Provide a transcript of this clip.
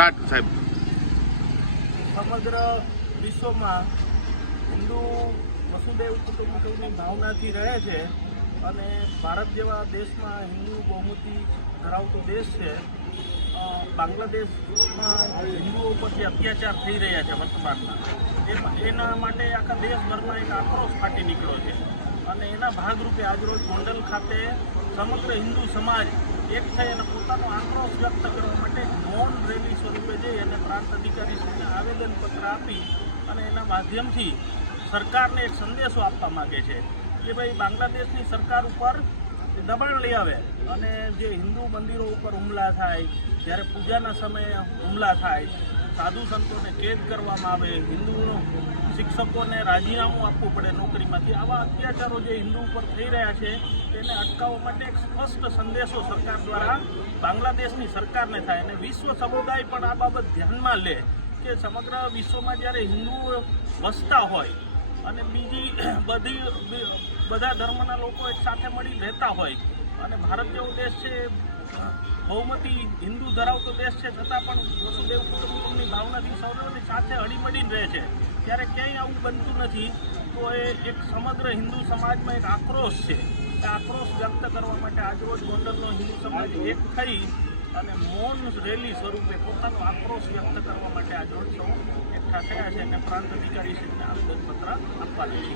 Start સાહેબ. સમગ્ર વિશ્વમાં હિન્દુ વસુદેવ કુટુંબકમની ભાવનાથી રહે છે અને ભારત જેવા દેશમાં હિન્દુ બહુમતી ધરાવતો દેશ છે. બાંગ્લાદેશમાં હિન્દુઓ પર જે અત્યાચાર થઈ રહ્યા છે વર્તમાનમાં, એના માટે આખા દેશભરમાં એક આક્રોશ ફાટી નીકળ્યો છે અને એના ભાગરૂપે આજરોજ ગોંડલ ખાતે સમગ્ર હિન્દુ સમાજ એક થઈ અને પોતાનો આક્રોશ વ્યક્ત કરવા માટે મૌન રેલી સ્વરૂપે જઈ અને પ્રાંત અધિકારીશ્રીને આવેદનપત્ર આપી અને એના માધ્યમથી સરકારને એક સંદેશો આપવા માગે છે કે ભાઈ બાંગ્લાદેશની સરકાર ઉપર દબાણ લઈ આવે અને જે હિન્દુ મંદિરો ઉપર હુમલા થાય, જ્યારે પૂજાના સમયે હુમલા થાય, સાધુ સંતોને કેદ કરવામાં આવે, હિન્દુ શિક્ષકોને રાજીનામું આપવું પડે નોકરીમાંથી, આવા અત્યાચારો જે હિન્દુ ઉપર થઈ રહ્યા છે તેને અટકાવવા માટે એક સ્પષ્ટ સંદેશો સરકાર દ્વારા બાંગ્લાદેશની સરકારને થાય અને વિશ્વ સમુદાય પણ આ બાબત ધ્યાનમાં લે કે સમગ્ર વિશ્વમાં જ્યારે હિન્દુઓ વસતા હોય અને બીજી બધા ધર્મના લોકો એક સાથે મળી રહેતા હોય અને ભારત જેવો દેશ છે બહુમતી હિન્દુ ધરાવતો દેશ છે, છતાં પણ વસુદેવ કુટુંબકમની ભાવનાથી સૌની સાથે હળીમળીને રહે છે, ત્યારે ક્યાંય આવું બનતું નથી. તો એ એક સમગ્ર હિન્દુ સમાજમાં એક આક્રોશ છે. એ આક્રોશ વ્યક્ત કરવા માટે આજરોજ ગોંડલનો હિન્દુ સમાજ એક થઈ અને મૌન રેલી સ્વરૂપે પોતાનો આક્રોશ વ્યક્ત કરવા માટે આજરોજ સૌ એકઠા થયા છે અને પ્રાંત અધિકારીશ્રીને આવેદનપત્ર આપવાના છે.